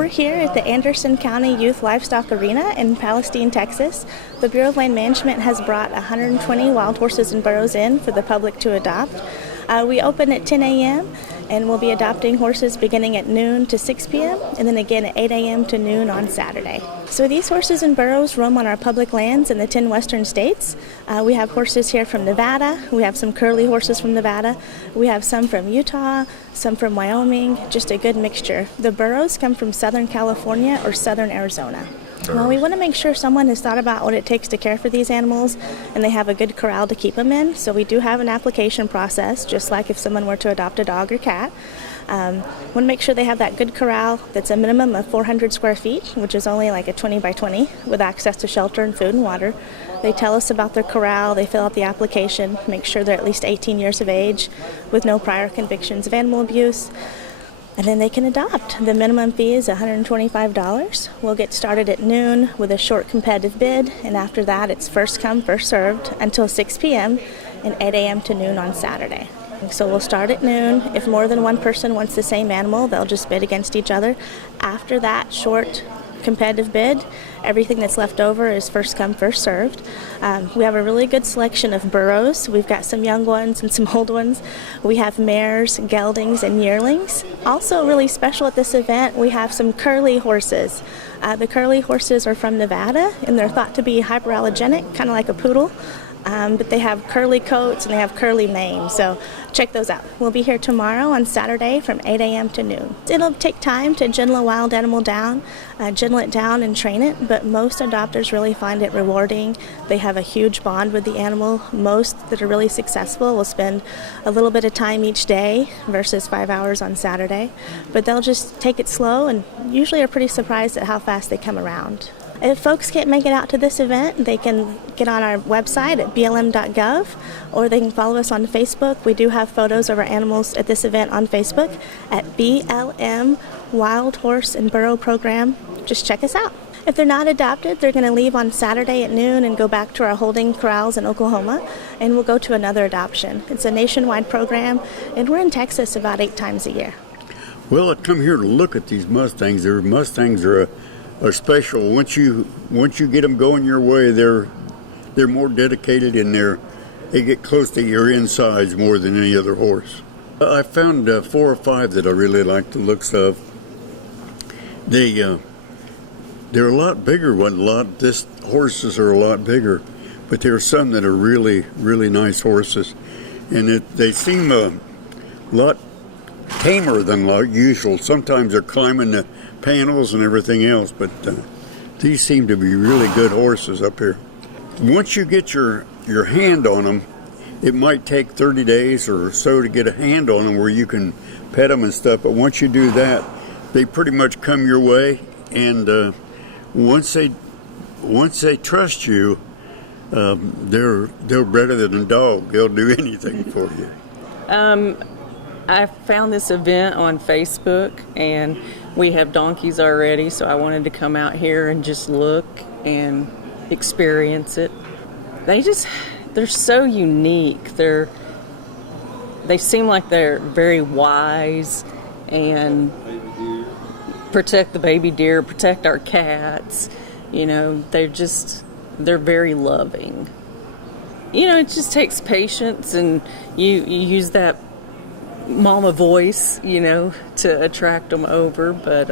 We're here at the Anderson County Youth Livestock Arena in Palestine, Texas. The Bureau of Land Management has brought 120 wild horses and burros in for the public to adopt. We open at 10 a.m. and we'll be adopting horses beginning at noon to 6 p.m. and then again at 8 a.m. to noon on Saturday. So these horses and burros roam on our public lands in the 10 western states. We have horses here from Nevada. We have some curly horses from Nevada. We have some from Utah, some from Wyoming, just a good mixture. The burros come from Southern California or Southern Arizona. Well, we want to make sure someone has thought about what it takes to care for these animals and they have a good corral to keep them in. So we do have an application process, just like if someone were to adopt a dog or cat. Want to make sure they have that good corral that's a minimum of 400 square feet, which is only like a 20 by 20, with access to shelter and food and water. They tell us about their corral, they fill out the application, make sure they're at least 18 years of age with no prior convictions of animal abuse. And then they can adopt. The minimum fee is $125. We'll get started at noon with a short competitive bid, and after that it's first come, first served until 6 p.m. and 8 a.m. to noon on Saturday. So we'll start at noon. If more than one person wants the same animal, they'll just bid against each other. After that short competitive bid, everything that's left over is first come, first served. We have a really good selection of burros. We've got some young ones and some old ones. We have mares, geldings, and yearlings. Also really special at this event, we have some curly horses. The curly horses are from Nevada, and they're thought to be hyperallergenic, kind of like a poodle. But they have curly coats and they have curly manes, so check those out. We'll be here tomorrow on Saturday from 8 a.m. to noon. It'll take time to gentle a wild animal down, gentle it down and train it, but most adopters really find it rewarding. They have a huge bond with the animal. Most that are really successful will spend a little bit of time each day versus 5 hours on Saturday, but they'll just take it slow and usually are pretty surprised at how fast they come around. If folks can't make it out to this event, they can get on our website at blm.gov, or they can follow us on Facebook. We do have photos of our animals at this event on Facebook at BLM Wild Horse and Burro Program. Just check us out. If they're not adopted, they're going to leave on Saturday at noon and go back to our holding corrals in Oklahoma, and we'll go to another adoption. It's a nationwide program, and we're in Texas about 8 times a year. Well, I come here to look at these Mustangs. Their Mustangs are special. Once you get them going your way, they're more dedicated and they get close to your insides more than any other horse. I found 4 or 5 that I really like the looks of. They're a lot bigger. Horses are a lot bigger, but there are some that are really, really nice horses, and they seem a lot tamer than usual. Sometimes they're climbing the panels and everything else, but these seem to be really good horses up here. Once you get your hand on them, it might take 30 days or so to get a hand on them where you can pet them and stuff, but once you do that, they pretty much come your way, and once they trust you, they're better than a dog. They'll do anything for you. I found this event on Facebook, and we have donkeys already, so I wanted to come out here and just look and experience it. They're so unique. They seem like they're very wise and protect the baby deer, protect our cats. You know, they're very loving. You know, it just takes patience, and you use that mama voice, you know, to attract them over, but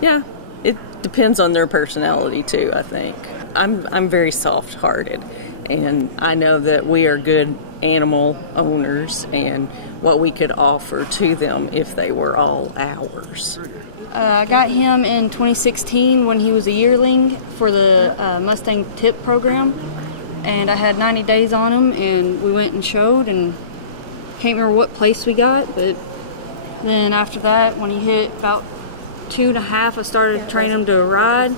yeah, it depends on their personality too. I think I'm very soft-hearted, and I know that we are good animal owners and what we could offer to them if they were all ours. I got him in 2016 when he was a yearling for the Mustang Tip program, and I had 90 days on him, and we went and showed, and can't remember what place we got, but then after that, when he hit about 2.5, I started training him to ride,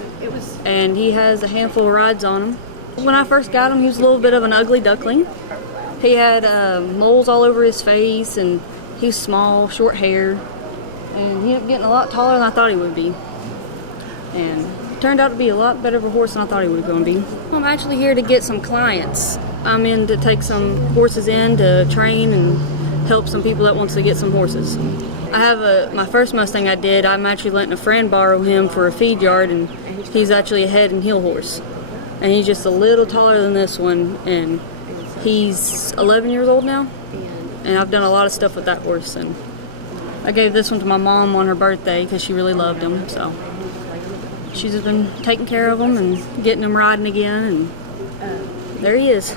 and he has a handful of rides on him. When I first got him, he was a little bit of an ugly duckling. He had moles all over his face, and he was small, short hair, and he ended up getting a lot taller than I thought he would be. And turned out to be a lot better of a horse than I thought he was going to be. I'm actually here to get some clients. I'm in to take some horses in to train and help some people that wants to get some horses. I have my first Mustang I did. I'm actually letting a friend borrow him for a feed yard, and he's actually a head and heel horse. And he's just a little taller than this one, and he's 11 years old now. And I've done a lot of stuff with that horse, and I gave this one to my mom on her birthday because she really loved him. So she's been taking care of him and getting him riding again, and there he is.